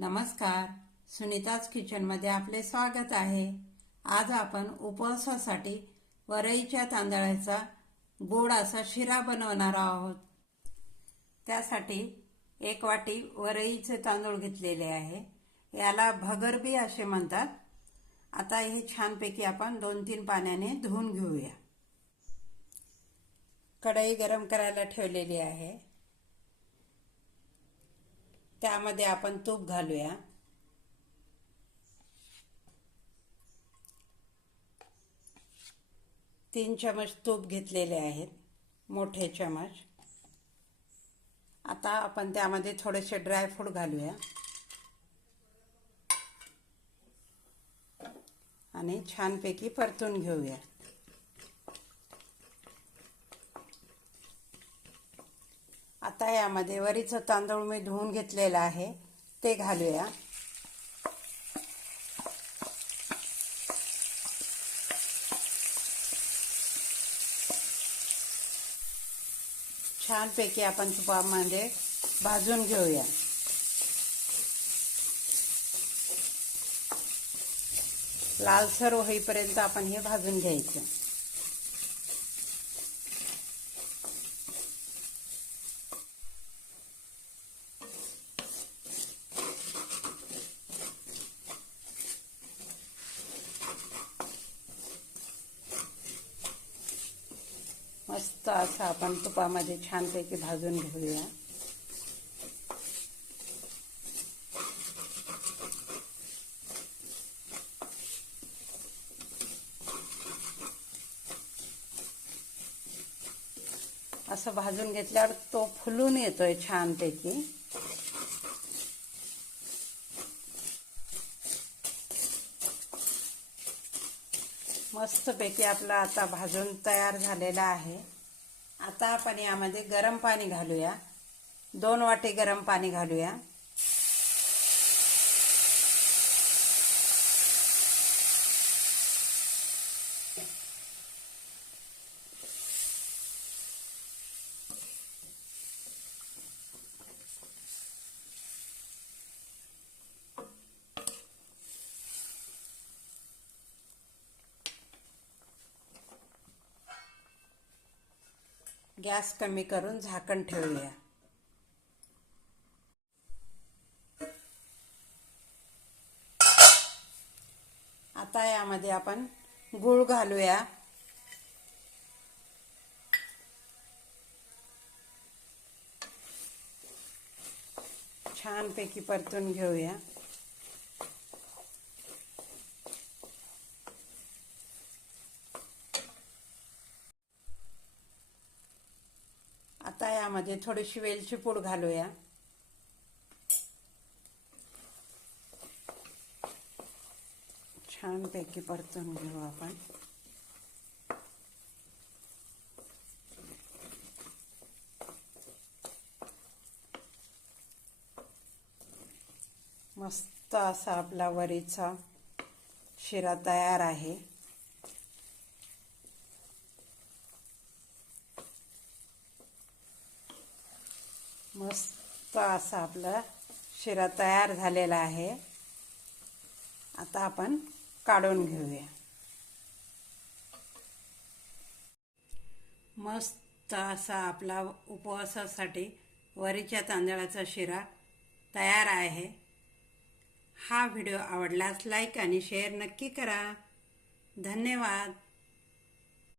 नमस्कार. सुनीताज किचनमध्ये आपले स्वागत आहे. आज आपण उपवासासाठी वरईच्या तांदळाचा गोड असा शिरा बनवणार आहोत. त्यासाठी एक वाटी वरईचे तांदूळ घेतलेले आहे. याला भगरबी असे म्हणतात. आता हे छानपैकी आपण दोन तीन पाण्याने धुवून घेऊया. कढई गरम करायला ठेवलेली आहे. त्यामध्ये आपण तूप घालूया. तीन चमच तूप घेतलेले आहेत मोठे चमच आता आपण त्यामध्ये थोडेसे ड्रायफ्रूट घालूया. आणि छानपैकी परतून घेऊया. आता यामध्ये वरीचं तांदूळ मी धुवून घेतलेलं आहे. ते घालूया. छानपैकी आपण तुपामध्ये भाजून घेऊया. लालसर होईपर्यंत आपण हे भाजून घ्यायचं मस्त असं आपण तुपामध्ये छानपैकी भाजून घेऊया. असं भाजून घेतल्यावर तो फुलून येतोय छानपैकी. मस्तपैकी आपला आता भाजून तयार झालेला आहे. आता आपण यामध्ये गरम पाणी घालूया. दोन वाटे गरम पाणी घालूया. गॅस कमी करून झाकण ठेवूया. आता यामध्ये आपण गूळ घालूया. छानपैकी परतून घेऊया आता यामध्ये थोडीशी वेलची पूड घालूया. छानपैकी परतून घेऊ आपण. मस्त असा आपला वरीचा शिरा तयार आहे. मस्त असा आपला शिरा तयार झालेला आहे. आता आपण काढून घेऊया. मस्त असा आपला उपवासासाठी वरीच्या तांदळाचा शिरा तयार आहे. हा व्हिडिओ आवडल्यास लाईक आणि शेअर नक्की करा. धन्यवाद.